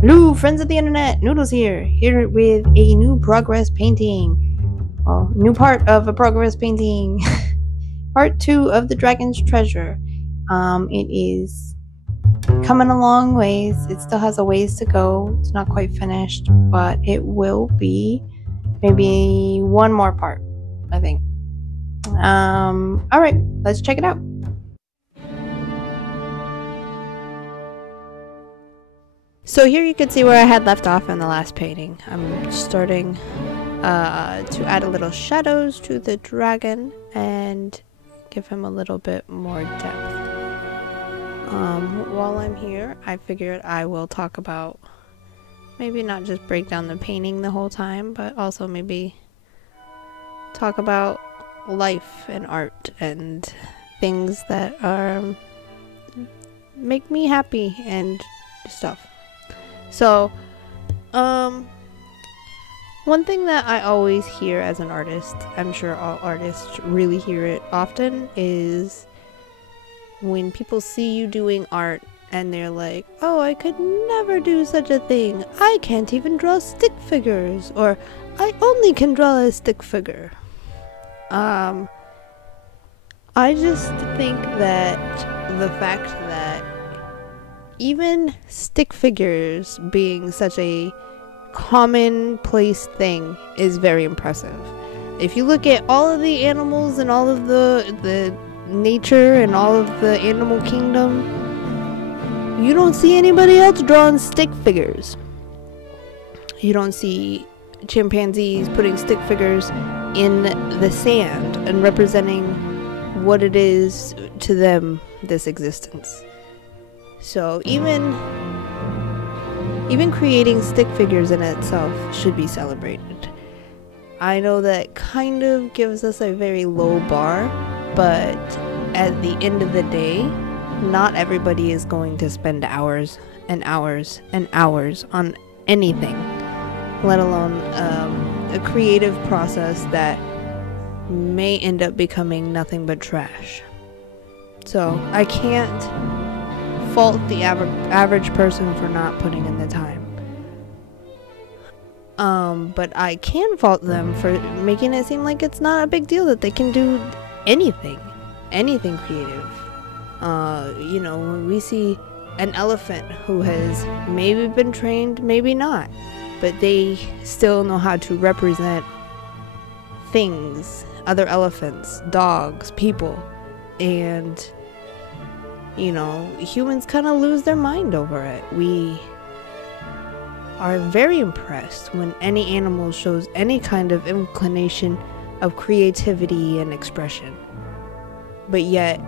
Hello, friends of the internet. Noodles here with a new progress painting. Well, new part of a progress painting. Part 2 of the Dragon's Treasure. It is coming a long ways. It still has a ways to go. It's not quite finished, but it will be maybe one more part, I think. Alright, let's check it out. So here you can see where I had left off in the last painting. I'm starting to add a little shadows to the dragon and give him a little bit more depth. While I'm here, I figured I will talk about, maybe not just break down the painting the whole time, but also maybe talk about life and art and things that make me happy and stuff. So, one thing that I always hear as an artist, I'm sure all artists really hear it often, is when people see you doing art and they're like, oh, I could never do such a thing. I can't even draw stick figures, or I only can draw a stick figure. I just think that the fact that even stick figures being such a commonplace thing is very impressive. If you look at all of the animals and all of the nature and all of the animal kingdom, you don't see anybody else drawing stick figures. You don't see chimpanzees putting stick figures in the sand and representing what it is to them, this existence. So even creating stick figures in itself should be celebrated. I know that kind of gives us a very low bar, but at the end of the day, not everybody is going to spend hours and hours and hours on anything, let alone a creative process that may end up becoming nothing but trash. So I can't fault the average person for not putting in the time. But I can fault them for making it seem like it's not a big deal that they can do anything creative. You know, when we see an elephant who has maybe been trained, maybe not, but they still know how to represent things, other elephants, dogs, people, and you know, humans kind of lose their mind over it. We are very impressed when any animal shows any kind of inclination of creativity and expression. But yet,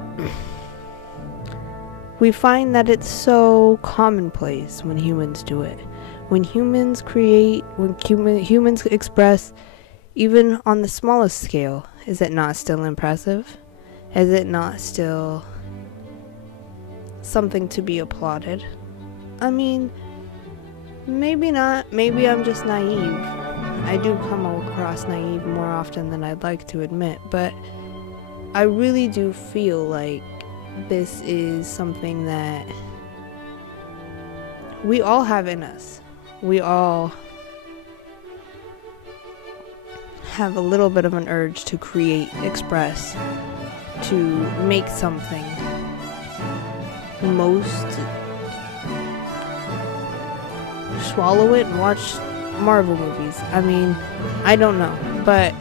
we find that it's so commonplace when humans do it. When humans create, when humans express, even on the smallest scale, is it not still impressive? Is it not still something to be applauded? I mean, maybe not. Maybe I'm just naive. I do come across naive more often than I'd like to admit, but I really do feel like this is something that we all have in us. We all have a little bit of an urge to create, express, to make something. Most swallow it and watch Marvel movies. I mean, I don't know, but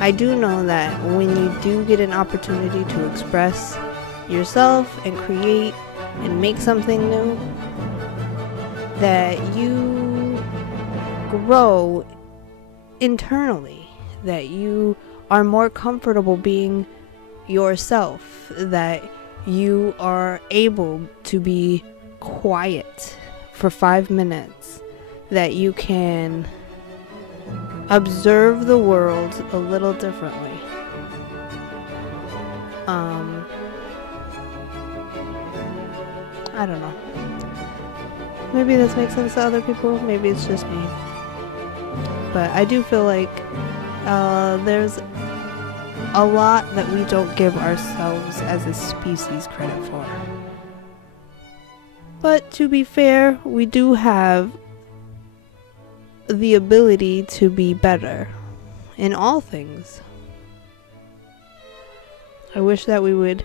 I do know that when you do get an opportunity to express yourself and create and make something new, that you grow internally, that you are more comfortable being yourself, that you are able to be quiet for 5 minutes, that you can observe the world a little differently. I don't know. Maybe this makes sense to other people, maybe it's just me. But I do feel like there's a lot that we don't give ourselves as a species credit for. But to be fair, we do have the ability to be better in all things. I wish that we would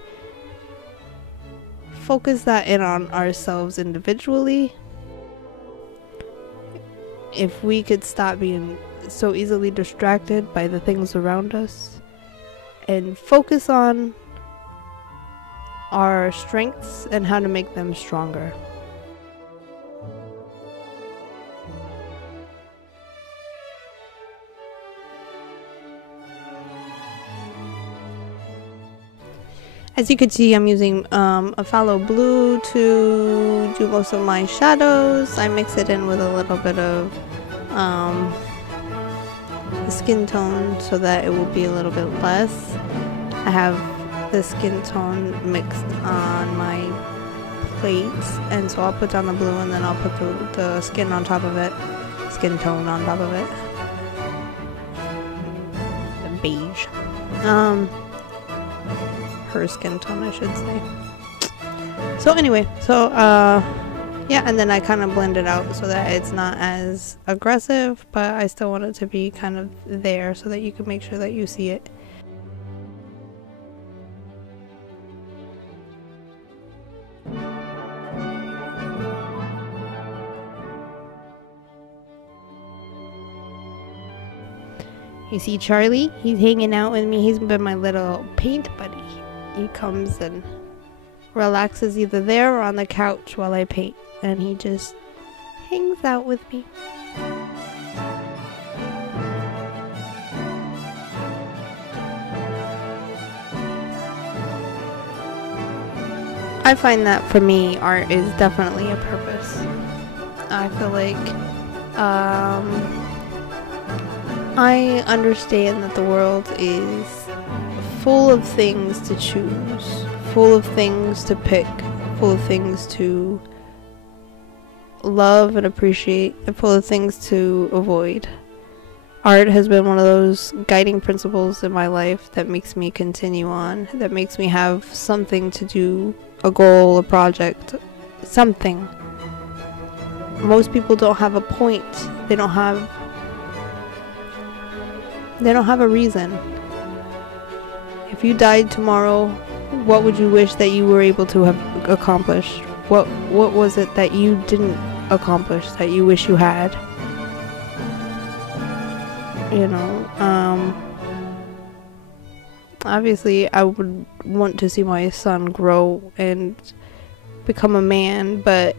focus that in on ourselves individually. If we could stop being so easily distracted by the things around us and focus on our strengths and how to make them stronger. As you can see, I'm using a phthalo blue to do most of my shadows. I mix it in with a little bit of skin tone so that it will be a little bit less. I have the skin tone mixed on my plates, and so I'll put down the blue and then I'll put the skin on top of it. Skin tone on top of it. The beige. Her skin tone, I should say. So anyway, yeah, and then I kind of blend it out so that it's not as aggressive, but I still want it to be kind of there so that you can make sure that you see it. You see Charlie? He's hanging out with me. He's been my little paint buddy. He comes and relaxes either there or on the couch while I paint, and he just hangs out with me. I find that for me, art is definitely a purpose. I feel like I understand that the world is full of things to choose, full of things to pick, full of things to love and appreciate, and full of things to avoid. Art has been one of those guiding principles in my life that makes me continue on, that makes me have something to do, a goal, a project, something. Most people don't have a point. They don't have a reason. If you died tomorrow, what would you wish that you were able to have accomplished? What was it that you didn't accomplish that you wish you had? You know, obviously I would want to see my son grow and become a man, but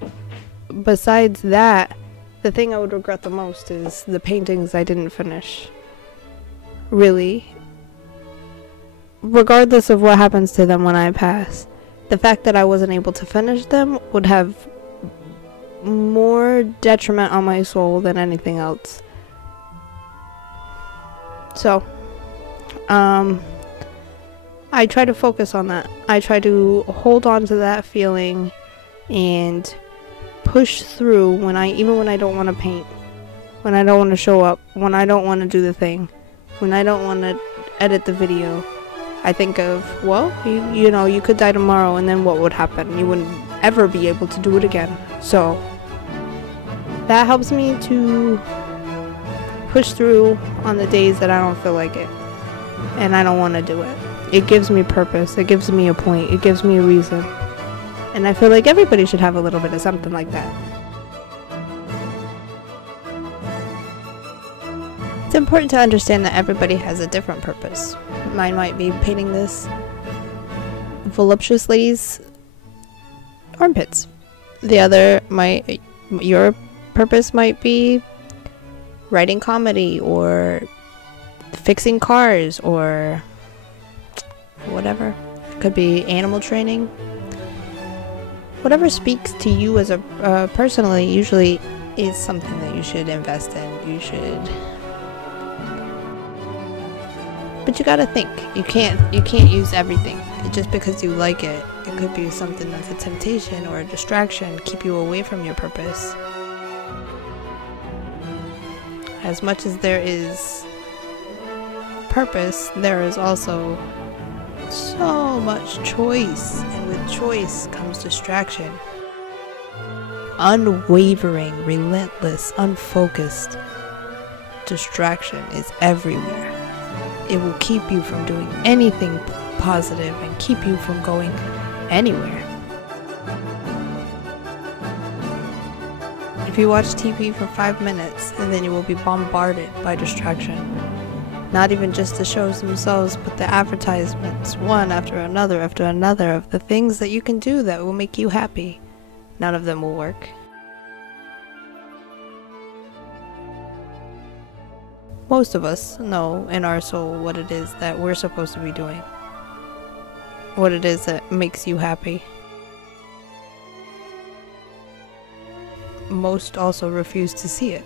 besides that, the thing I would regret the most is the paintings I didn't finish. Really. Regardless of what happens to them when I pass, the fact that I wasn't able to finish them would have more detriment on my soul than anything else. So, I try to focus on that. I try to hold on to that feeling and push through even when I don't want to paint, when I don't want to show up, when I don't want to do the thing, when I don't want to edit the video. I think of, well, you know, you could die tomorrow, and then what would happen? You wouldn't ever be able to do it again. So that helps me to push through on the days that I don't feel like it and I don't want to do it. It gives me purpose. It gives me a point. It gives me a reason. And I feel like everybody should have a little bit of something like that. It's important to understand that everybody has a different purpose. Mine might be painting this voluptuous lady's armpits. Your purpose might be writing comedy or fixing cars or whatever. It could be animal training. Whatever speaks to you as a personally usually is something that you should invest in. You should. But you gotta think. You can't use everything. Just because you like it. It could be something that's a temptation or a distraction, keep you away from your purpose. As much as there is purpose, there is also so much choice, and with choice comes distraction. unwavering, relentless, unfocused distraction is everywhere. It will keep you from doing anything positive and keep you from going anywhere. If you watch TV for 5 minutes, and then you will be bombarded by distraction. Not even just the shows themselves, but the advertisements, one after another of the things that you can do that will make you happy. None of them will work. Most of us know in our soul what it is that we're supposed to be doing. What it is that makes you happy. Most also refuse to see it.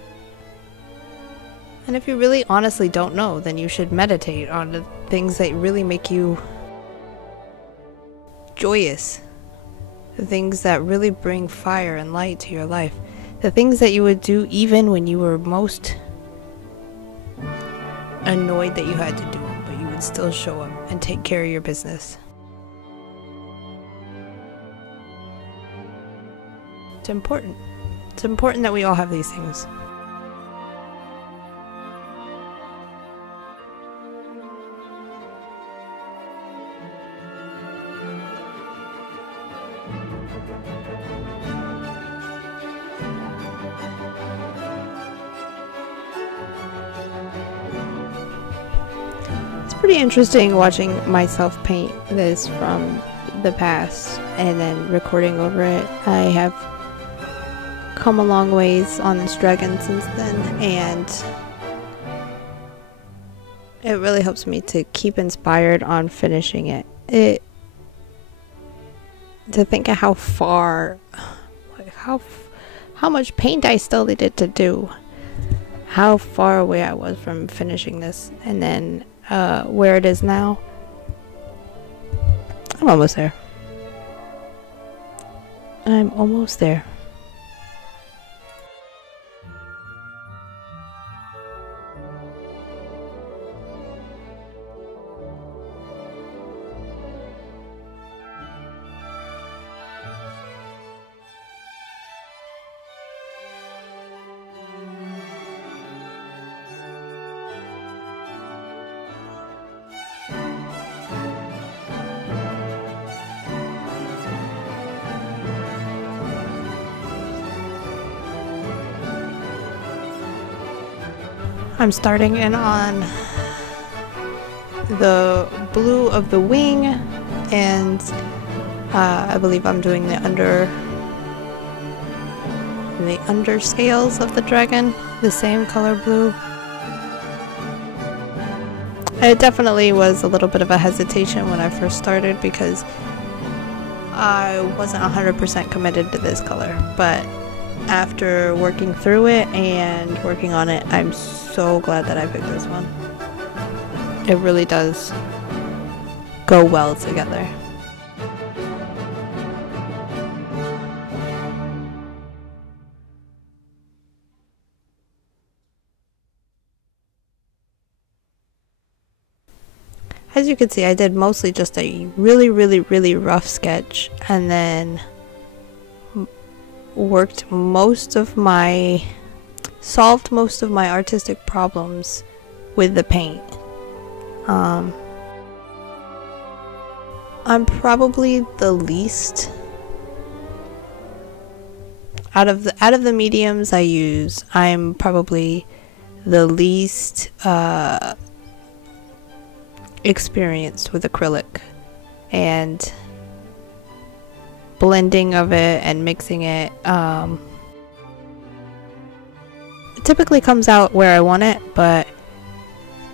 And if you really honestly don't know, then you should meditate on the things that really make you joyous. The things that really bring fire and light to your life. The things that you would do even when you were most annoyed that you had to do them, but you would still show them and take care of your business. It's important. It's important that we all have these things. It's pretty interesting watching myself paint this from the past and then recording over it. I have come a long ways on this dragon since then, and it really helps me to keep inspired on finishing it. To think of how far, like how much paint I still needed to do, how far away I was from finishing this, and then where it is now. I'm almost there. I'm almost there. I'm starting in on the blue of the wing, and I believe I'm doing the under scales of the dragon, the same color blue. It definitely was a little bit of a hesitation when I first started because I wasn't 100% committed to this color, but after working through it and working on it, I'm so glad that I picked this one. It really does go well together. As you can see, I did mostly just a really rough sketch, and then solved most of my artistic problems with the paint. I'm probably the least out of the mediums I use. I'm probably the least experienced with acrylic and blending of it and mixing it. It typically comes out where I want it, but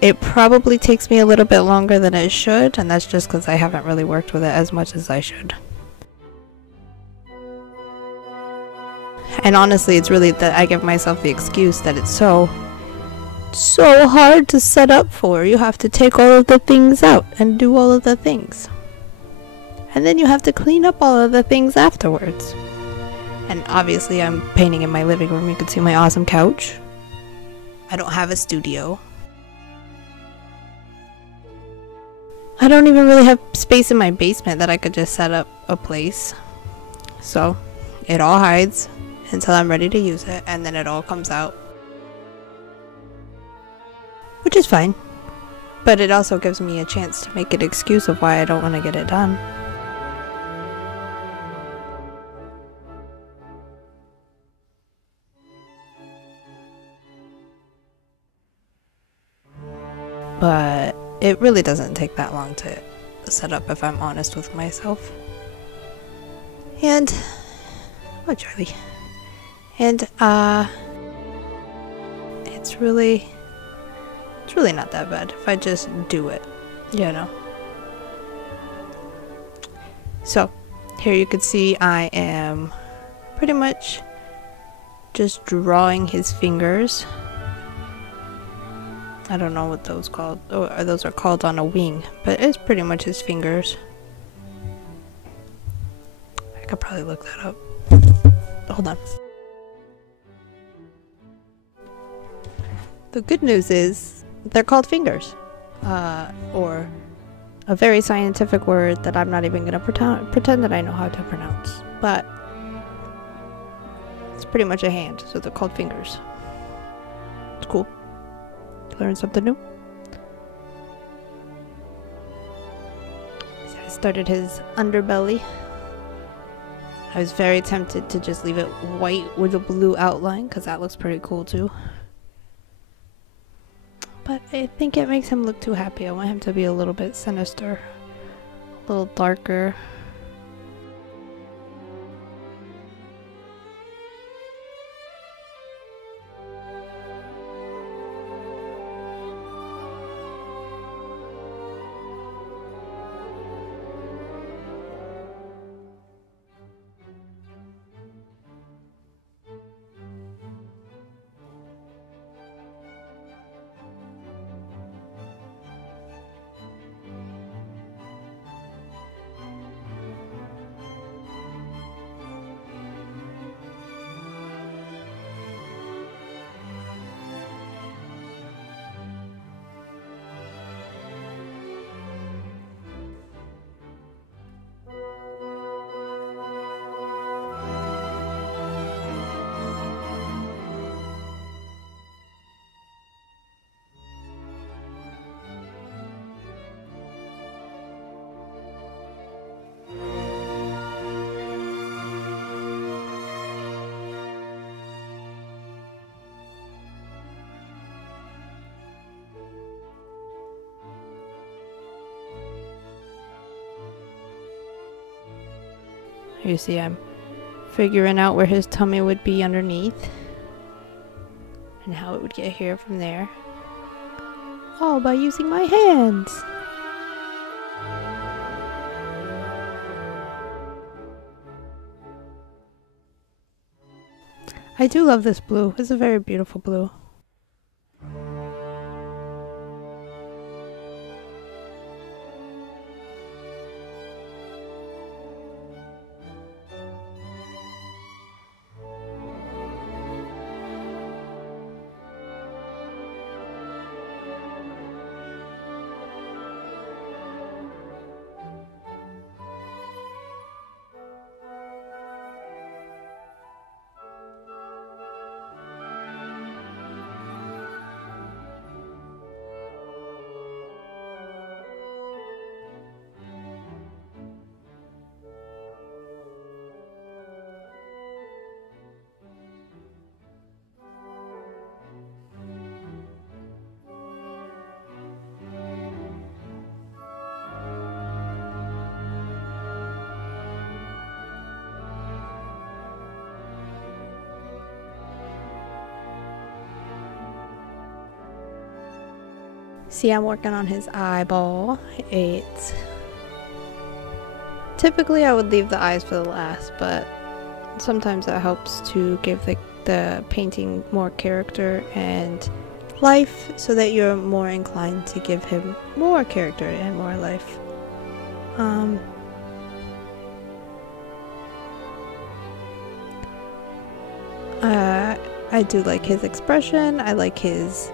it probably takes me a little bit longer than it should, and that's just because I haven't really worked with it as much as I should. And honestly, it's really that I give myself the excuse that it's so hard to set up for. You have to take all of the things out and do all of the things. And then you have to clean up all of the things afterwards. And obviously I'm painting in my living room. You can see my awesome couch. I don't have a studio. I don't even really have space in my basement that I could just set up a place. So it all hides until I'm ready to use it, and then it all comes out. Which is fine. But it also gives me a chance to make an excuse of why I don't want to get it done. But it really doesn't take that long to set up if I'm honest with myself. And oh, Charlie. And it's really not that bad if I just do it, you know. So here you can see I am pretty much just drawing his fingers. I don't know what those called, or those are called on a wing, but it's pretty much his fingers. I could probably look that up. Hold on. The good news is they're called fingers, or a very scientific word that I'm not even gonna pretend that I know how to pronounce, but it's pretty much a hand, so they're called fingers. It's cool. Learn something new. So I started his underbelly. I was very tempted to just leave it white with a blue outline because that looks pretty cool too. But I think it makes him look too happy. I want him to be a little bit sinister, a little darker. You see, I'm figuring out where his tummy would be underneath and how it would get here from there, all by using my hands. I do love this blue. It's a very beautiful blue. See, I'm working on his eyeball. Typically I would leave the eyes for the last, but sometimes that helps to give the painting more character and life, so that you're more inclined to give him more character and more life. I do like his expression. I like his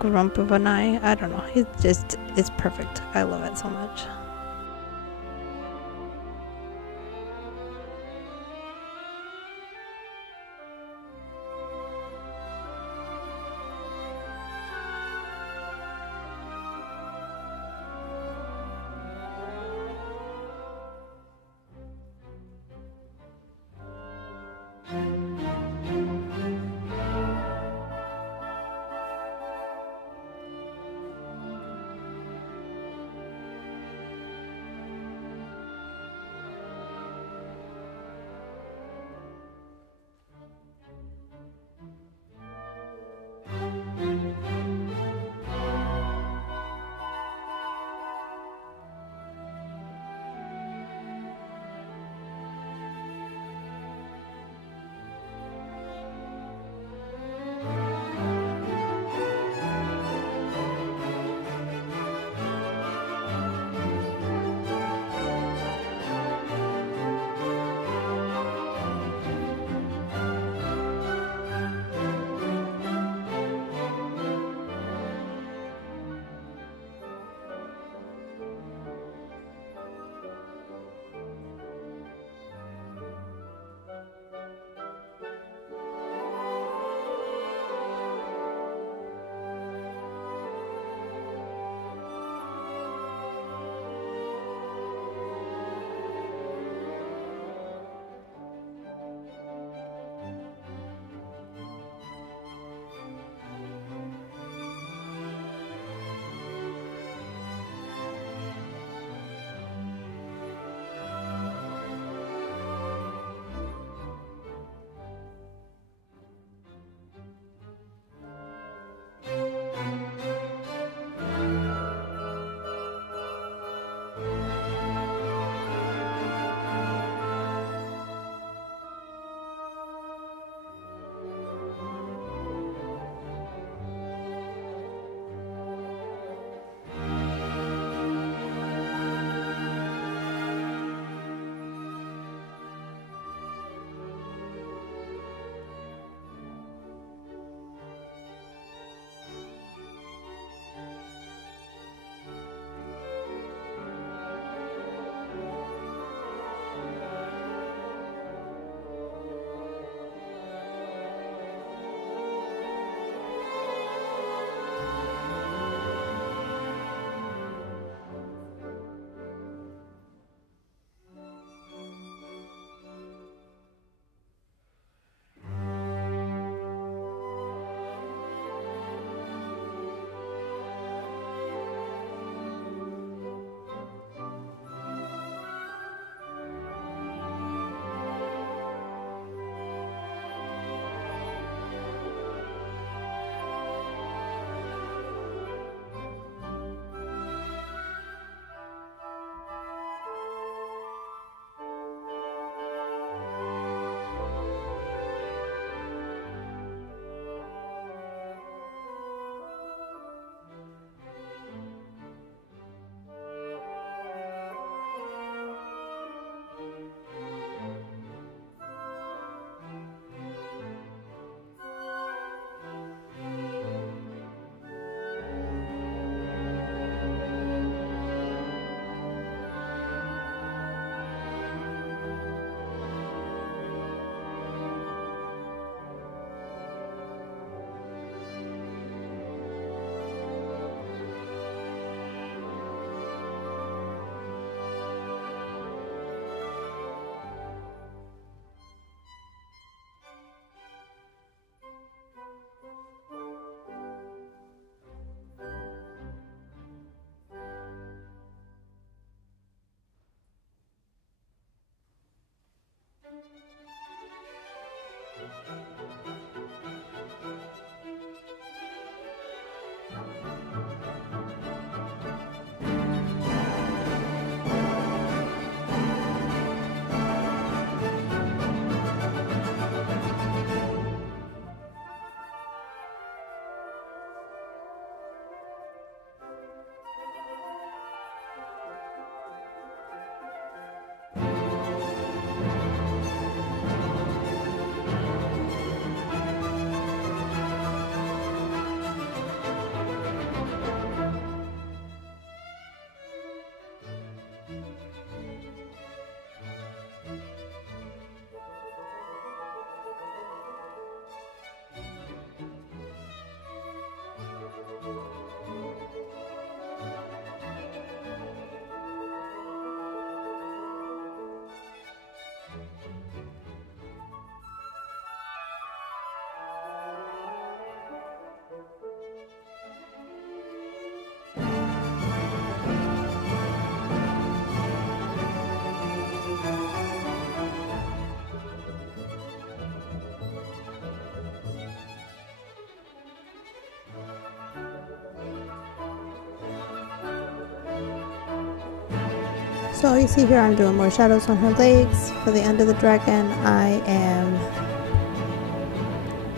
grump of an eye. I don't know. It's perfect. I love it so much. So you see here I'm doing more shadows on her legs. For the end of the dragon, I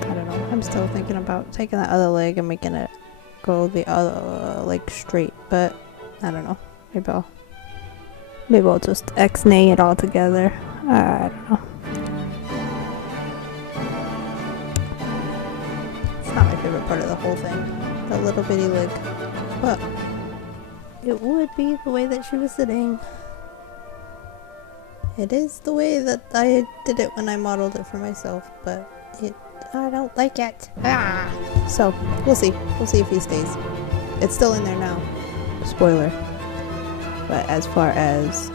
don't know, I'm still thinking about taking that other leg and making it go the other leg straight, but I don't know. Maybe I'll just X-nay it all together. I don't know. It's not my favorite part of the whole thing, the little bitty leg, but it would be the way that she was sitting. It is the way that I did it when I modeled it for myself, but I don't like it. Ah! So, we'll see. We'll see if he stays. It's still in there now. Spoiler. But as far as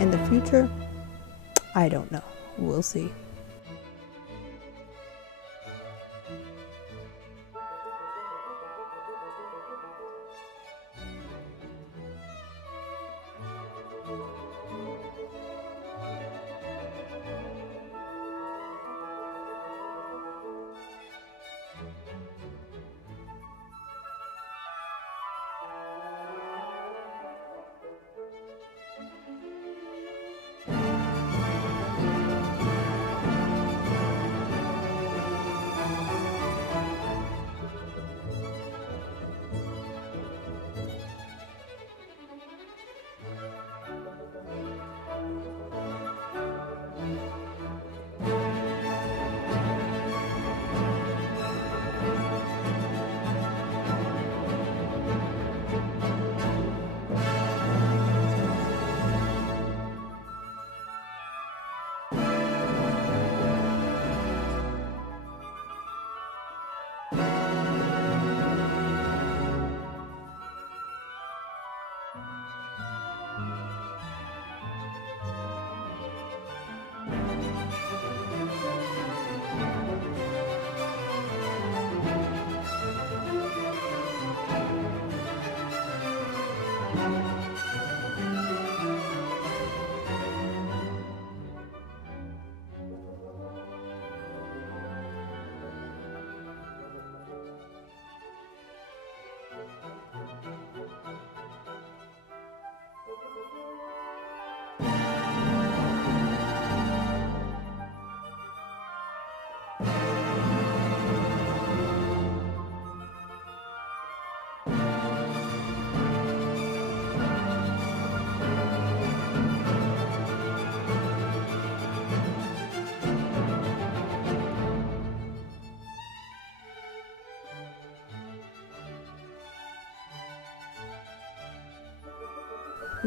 in the future, I don't know. We'll see.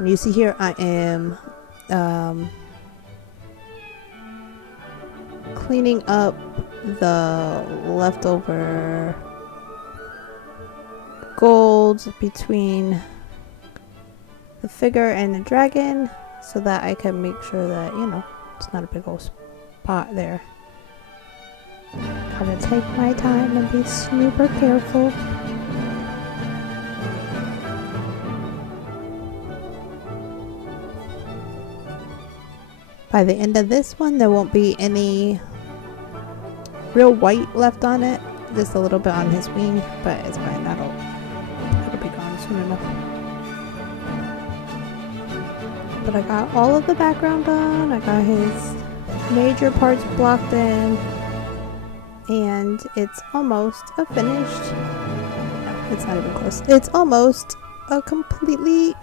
You see here I am cleaning up the leftover gold between the figure and the dragon so that I can make sure that, you know, it's not a big old spot there. Gotta take my time and be super careful. By the end of this one, there won't be any real white left on it. Just a little bit on his wing, but it's fine. That'll be gone soon enough. But I got all of the background done. I got his major parts blocked in, and it's almost a finished. No, it's not even close. It's almost a completely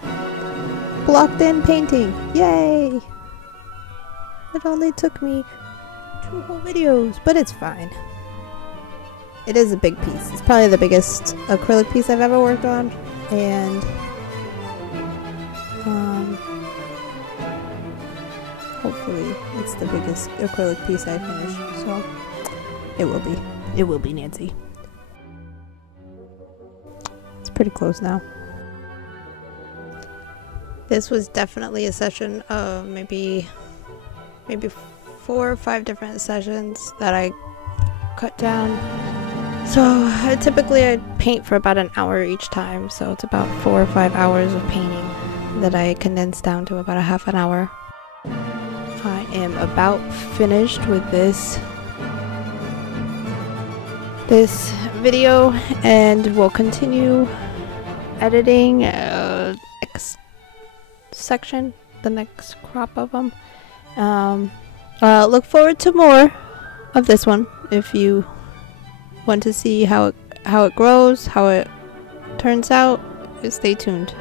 blocked in painting. Yay! It only took me 2 whole videos, but it's fine. It is a big piece. It's probably the biggest acrylic piece I've ever worked on, and hopefully it's the biggest acrylic piece I finish. So it will be. It will be, Nancy. It's pretty close now. This was definitely a session of maybe 4 or 5 different sessions that I cut down. So typically I paint for about an hour each time, so it's about 4 or 5 hours of painting that I condensed down to about a half an hour. I am about finished with this video, and will continue editing next section, the next crop of them. Look forward to more of this one if you want to see how it grows, how it turns out. Stay tuned.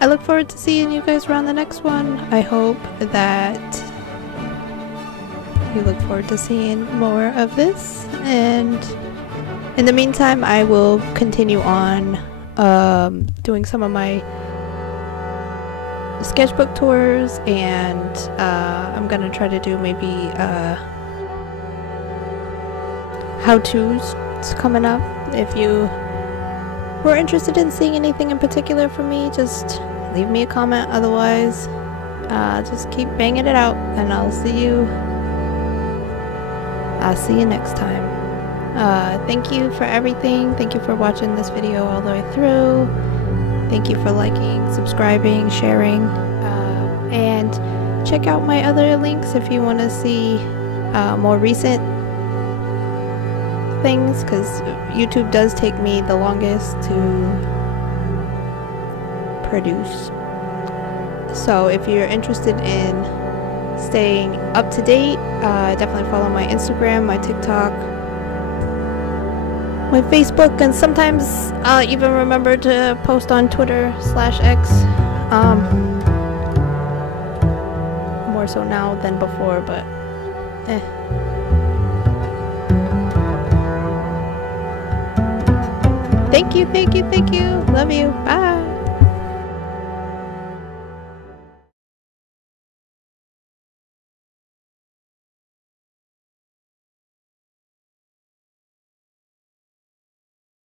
I look forward to seeing you guys around the next one. I hope that you look forward to seeing more of this, and in the meantime I will continue on doing some of my sketchbook tours, and I'm gonna try to do maybe how-tos coming up. If you were interested in seeing anything in particular from me, just leave me a comment. Otherwise, just keep banging it out, and I'll see you next time. Thank you for everything. Thank you for watching this video all the way through. Thank you for liking, subscribing, sharing, and check out my other links if you want to see more recent things, because YouTube does take me the longest to produce. So if you're interested in staying up to date, definitely follow my Instagram, my TikTok, my Facebook, and sometimes I'll even remember to post on Twitter/X. More so now than before, but Thank you. Love you. Bye.